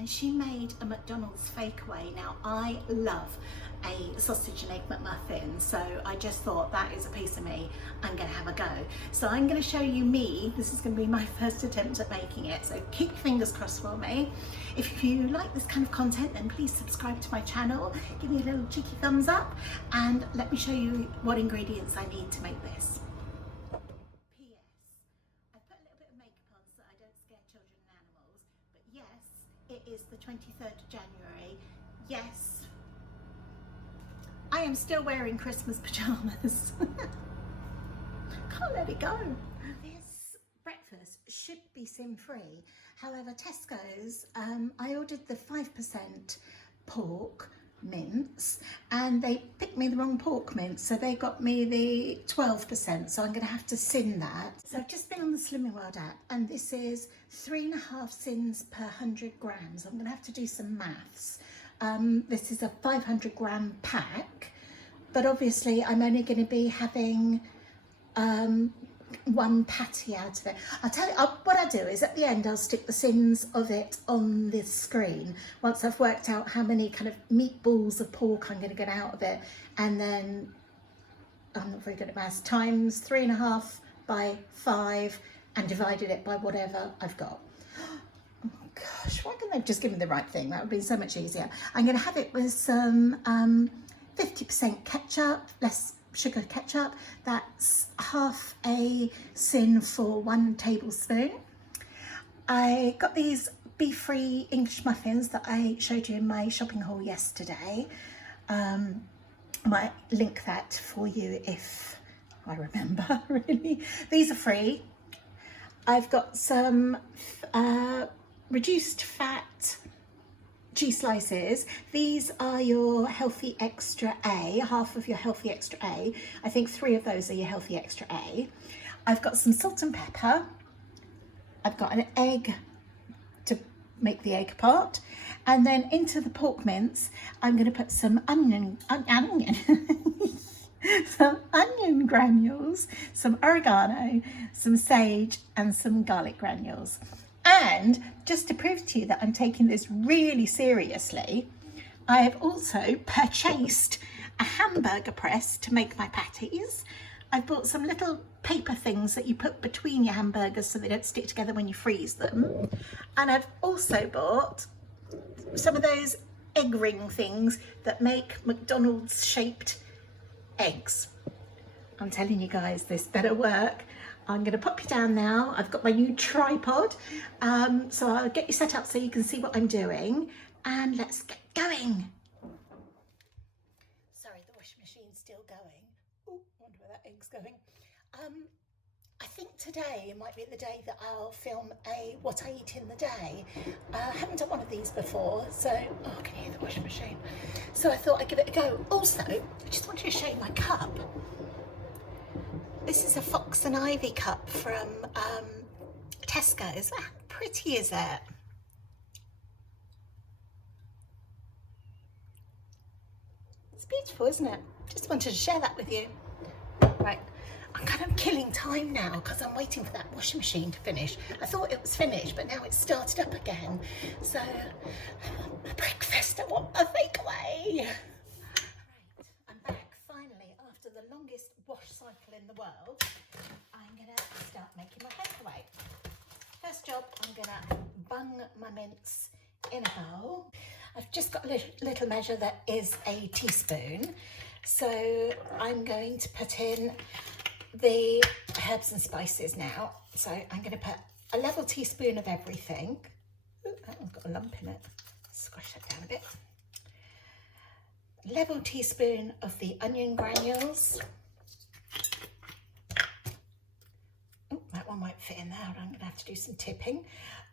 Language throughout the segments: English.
and she made a McDonald's Fakeaway. Now I love a sausage and egg McMuffin, so I just thought that is a piece of me, I'm gonna have a go. So I'm gonna show you me, this is gonna be my first attempt at making it, so keep your fingers crossed for me. If you like this kind of content, then please subscribe to my channel, give me a little cheeky thumbs up, and let me show you what ingredients I need to make this. P.S. I put a little bit of makeup on so I don't scare children and animals, but yes, it is the 23rd of January. Yes, I am still wearing Christmas pajamas. Can't let it go. This breakfast should be sin-free. However, Tesco's, I ordered the 5% pork mince and they picked me the wrong pork mince, so they got me the 12%, so I'm going to have to sin that. So I've just been on the Slimming World app and this is 3.5 sins per 100 grams. I'm going to have to do some maths. This is a 500 gram pack, but obviously I'm only going to be having one patty out of it. I'll tell you what I do is at the end I'll stick the sins of it on this screen once I've worked out how many kind of meatballs of pork I'm going to get out of it, and then I'm not very good at maths, times 3.5 by 5 and divided it by whatever I've got. Gosh, why couldn't they just give me the right thing? That would be so much easier. I'm going to have it with some 50% ketchup, less sugar ketchup. That's half a sin for 1 tablespoon. I got these beef-free English muffins that I showed you in my shopping haul yesterday. I might link that for you if I remember, really. These are free. I've got some reduced fat cheese slices. These are your healthy extra A, half of your healthy extra A. I think 3 of those are your healthy extra A. I've got some salt and pepper. I've got an egg to make the egg part. And then into the pork mince, I'm going to put some onion some onion granules, some oregano, some sage, and some garlic granules. And just to prove to you that I'm taking this really seriously, I have also purchased a hamburger press to make my patties. I've bought some little paper things that you put between your hamburgers so they don't stick together when you freeze them. And I've also bought some of those egg ring things that make McDonald's shaped eggs. I'm telling you guys, this better work. I'm going to pop you down now. I've got my new tripod, so I'll get you set up so you can see what I'm doing, and let's get going. Sorry, the washing machine's still going. Oh, I wonder where that egg's going. I think today might be the day that I'll film a what I eat in the day. I haven't done one of these before, so, oh, I can hear the washing machine. So I thought I'd give it a go. Also, I just wanted to show you my cup. This is a Fox and Ivy cup from Tesco's. How pretty is it? It's beautiful, isn't it? Just wanted to share that with you. Right, I'm kind of killing time now because I'm waiting for that washing machine to finish. I thought it was finished, but now it's started up again. So I want my breakfast, I want my Fakeaway. The longest wash cycle in the world, I'm gonna start making my Fakeaway. First job, I'm gonna bung my mince in a bowl. I've just got a little measure that is a teaspoon, so I'm going to put in the herbs and spices now. So I'm going to put a level teaspoon of everything. Ooh, that one's got a lump in it. Squash that down a bit. Level teaspoon of the onion granules. Oh, that one won't fit in there. I'm going to have to do some tipping.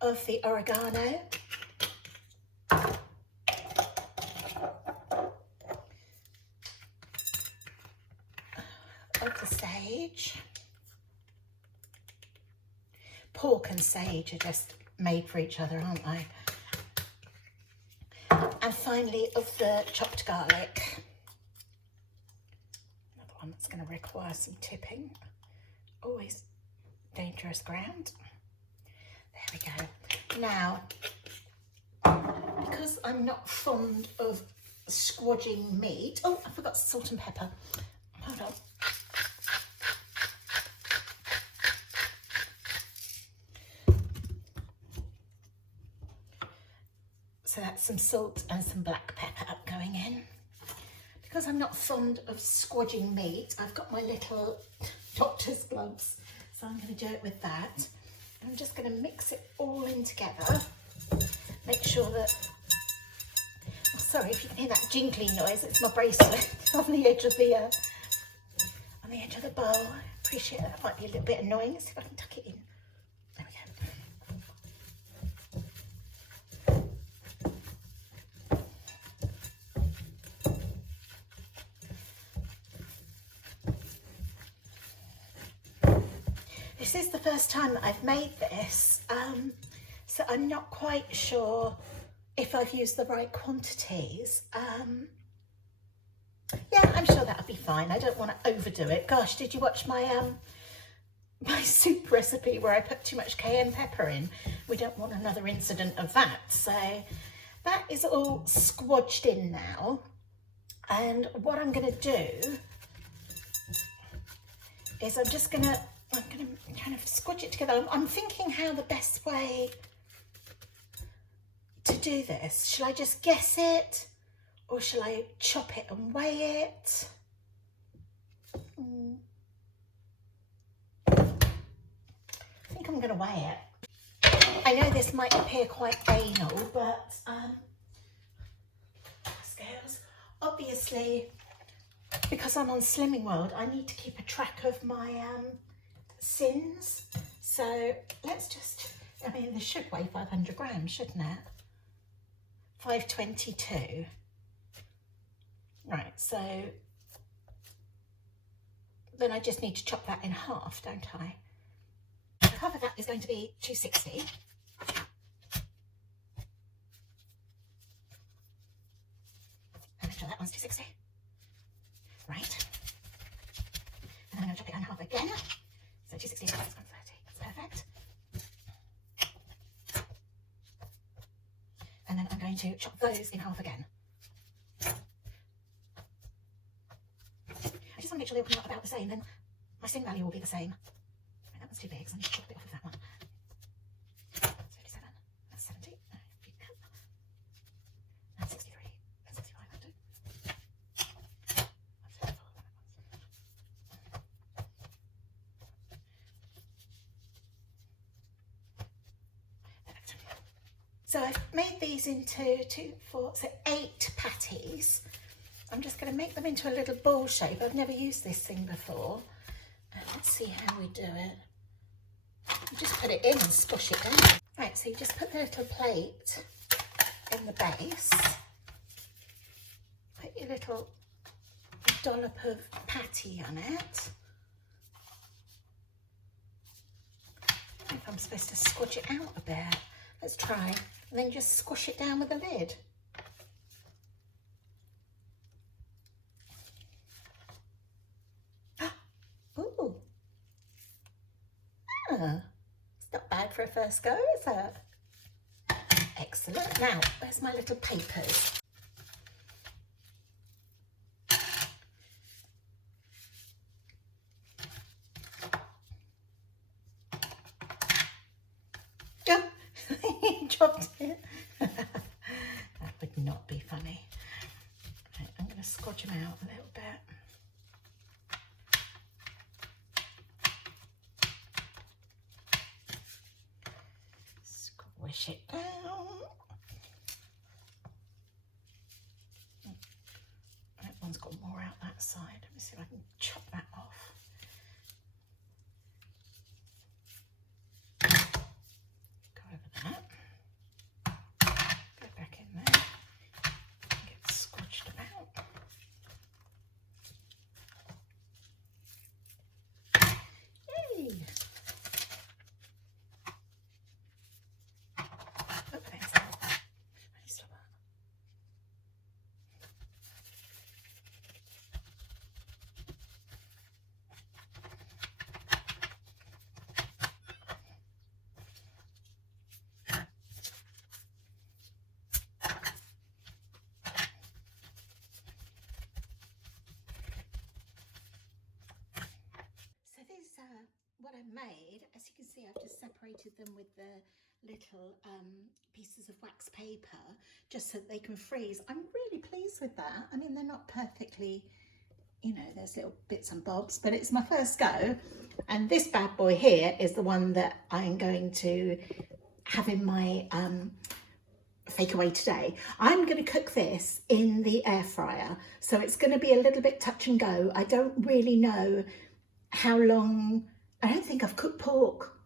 Of the oregano. Of the sage. Pork and sage are just made for each other, aren't they? And finally, of the chopped garlic. Another one that's going to require some tipping. Always dangerous ground. There we go. Now, I'm not fond of squodging meat. Oh, I forgot salt and pepper. Hold on. So that's some salt and some black pepper going in. Because I'm not fond of squodging meat, I've got my little doctor's gloves, so I'm going to do it with that. And I'm just going to mix it all in together. Make sure that, oh, sorry if you can hear that jingling noise, it's my bracelet on the edge of the bowl. I appreciate that. Might be a little bit annoying. Let's see if I can tuck it in. There we go. This is the first time that I've made this, so I'm not quite sure if I've used the right quantities. Yeah, I'm sure that'll be fine. I don't want to overdo it. Gosh, did you watch my my soup recipe where I put too much cayenne pepper in? We don't want another incident of that. So that is all squodged in now. And what I'm going to do is I'm going to kind of squidge it together. I'm thinking how the best way to do this. Shall I just guess it, or shall I chop it and weigh it? I think I'm going to weigh it. I know this might appear quite anal, but scales. Obviously, because I'm on Slimming World, I need to keep a track of my sins. So let's just, I mean, this should weigh 500 grams, shouldn't it? 522. Right, so then I just need to chop that in half, don't I? So half of that is going to be 260. And make sure that one's 260. Right. And then I'm going to chop it in half again. So 260 plus 130. That's perfect. And then I'm going to chop those in half again. I just want to make sure they all come out about the same, then my sin value will be the same. Right, that one's too big, so I need to chop a bit off of that one. That's 57, that's 70, and 63, and 65, that'll do. Perfect. So I've made these into 8 patties. I'm just going to make them into a little ball shape. I've never used this thing before. Let's see how we do it. You just put it in and squash it down. Right, so you just put the little plate in the base. Put your little dollop of patty on it. I don't know if I'm supposed to squash it out a bit. Let's try. And then just squash it down with the lid. Ooh. Ah, it's not bad for a first go, is it? Excellent. Now, where's my little papers? Oh, he dropped it. That would not be funny. Right, I'm going to squash them out a little bit. Squish it down. That one's got more out that side. Let me see if I can chop that off. Go over that. Go back in there. Get squashed about. Yay! I made, as you can see, I've just separated them with the little pieces of wax paper just so that they can freeze. I'm really pleased with that. I mean, they're not perfectly, you know, there's little bits and bobs, but it's my first go. And this bad boy here is the one that I'm going to have in my Fakeaway today. I'm going to cook this in the air fryer, so it's going to be a little bit touch and go. I don't really know how long. I don't think I've cooked pork.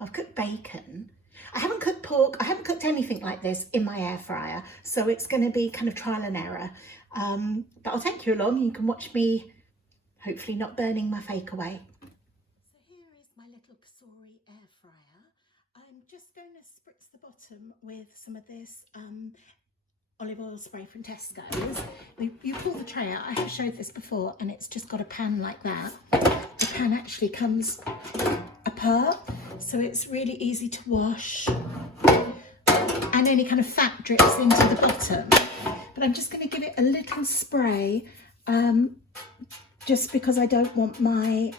I've cooked bacon. I haven't cooked pork. I haven't cooked anything like this in my air fryer, so it's going to be kind of trial and error. But I'll take you along. You can watch me hopefully not burning my Fakeaway. So here is my little Kasori air fryer. I'm just going to spritz the bottom with some of this olive oil spray from Tesco's. You pull the tray out. I have showed this before, and it's just got a pan like that. The pan actually comes apart, so it's really easy to wash, and any kind of fat drips into the bottom. But I'm just going to give it a little spray, just because I don't want my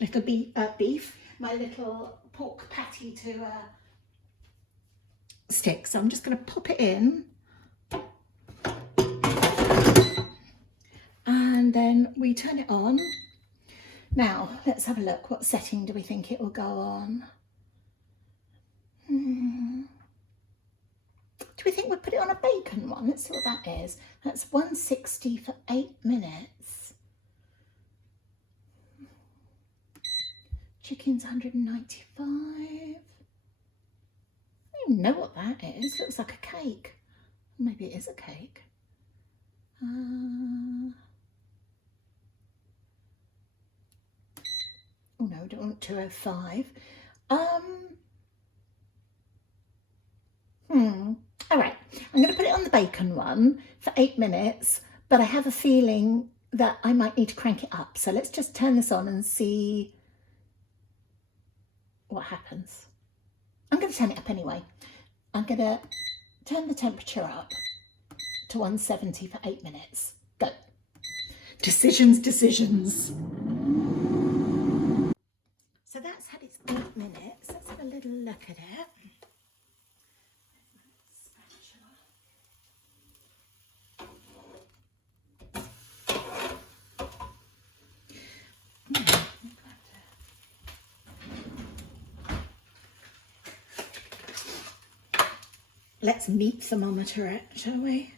little beef, my little pork patty to stick. So I'm just going to pop it in, and then we turn it on. Now let's have a look. What setting do we think it will go on? Do we think we'll put it on a bacon one? Let's see what that is. That's 160 for 8 minutes. Chicken's 195. I don't even know what that is. Looks like a cake. Maybe it is a cake. Oh no, I don't want 205. All right, I'm going to put it on the bacon one for 8 minutes, but I have a feeling that I might need to crank it up. So let's just turn this on and see what happens. I'm going to turn it up anyway. I'm going to turn the temperature up to 170 for 8 minutes. Go. Decisions. So that's had its 8 minutes. Let's have a little look at it. Let's meat thermometer it, shall we?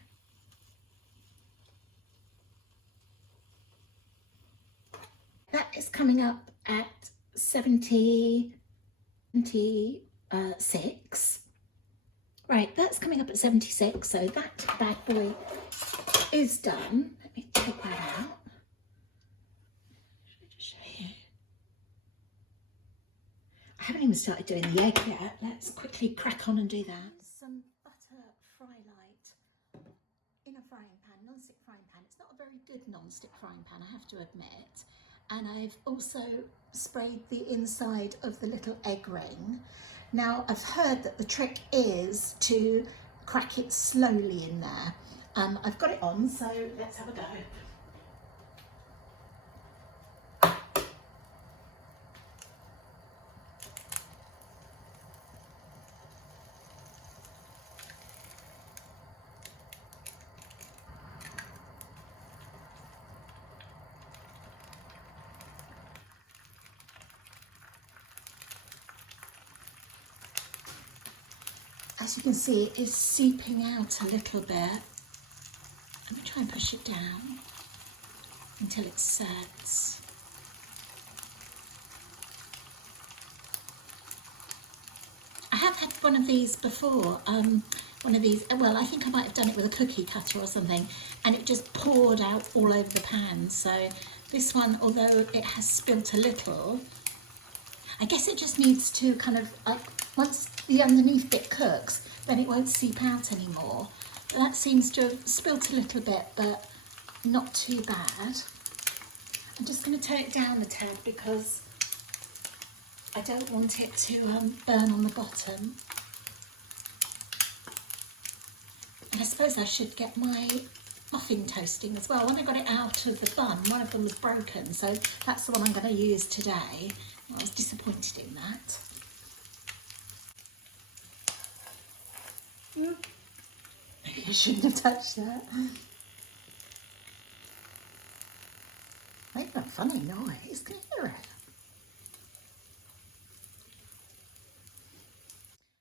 That is coming up at 76. Right, that's coming up at 76, so that bad boy is done. Let me take that out. Should I just show you? I haven't even started doing the egg yet. Let's quickly crack on and do that. Some butter fry light in a frying pan, non-stick frying pan. It's not a very good non-stick frying pan, I have to admit. And I've also sprayed the inside of the little egg ring. Now, I've heard that the trick is to crack it slowly in there. I've got it on, so let's have a go. As you can see, it is seeping out a little bit. Let me try and push it down until it sets. I have had one of these before, well, I think I might have done it with a cookie cutter or something, and it just poured out all over the pan. So this one, although it has spilt a little, I guess it just needs to kind of, once the underneath bit cooks, then it won't seep out anymore. But that seems to have spilt a little bit, but not too bad. I'm just going to turn it down a tad because I don't want it to burn on the bottom. And I suppose I should get my muffin toasting as well. When I got it out of the bun, one of them was broken, so that's the one I'm going to use today. I was disappointed in that. Maybe I shouldn't have touched that. Make that funny noise. Can you hear it?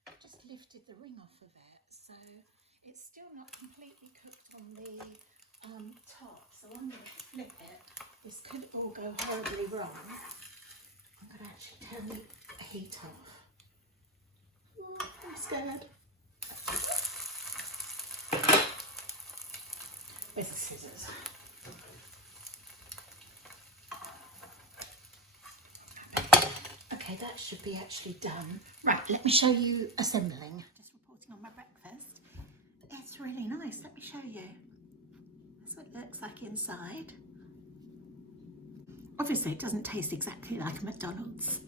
I've just lifted the ring off of it, so it's still not completely cooked on the top. So I'm going to flip it. This could all go horribly wrong. I'm going to actually turn the heat off. Oh, I'm scared. Where's the scissors? Okay, that should be actually done. Right, let me show you assembling. Just reporting on my breakfast. It's really nice. Let me show you. That's what it looks like inside. Obviously, it doesn't taste exactly like a McDonald's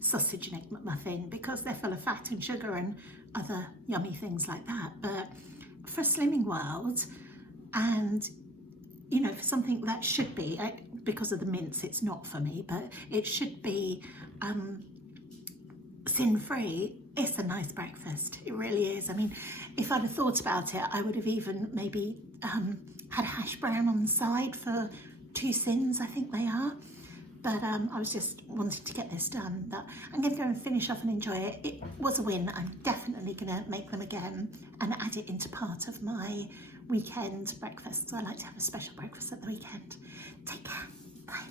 sausage and egg McMuffin because they're full of fat and sugar and other yummy things like that. But for a slimming world, and you know, for something that should be, because of the mince, it's not for me, but it should be sin-free. It's a nice breakfast. It really is. I mean, if I'd have thought about it, I would have even maybe had a hash brown on the side for 2 sins, I think they are. But I was just wanting to get this done. But I'm going to go and finish off and enjoy it. It was a win. I'm definitely going to make them again and add it into part of my weekend breakfast. So I like to have a special breakfast at the weekend. Take care. Bye.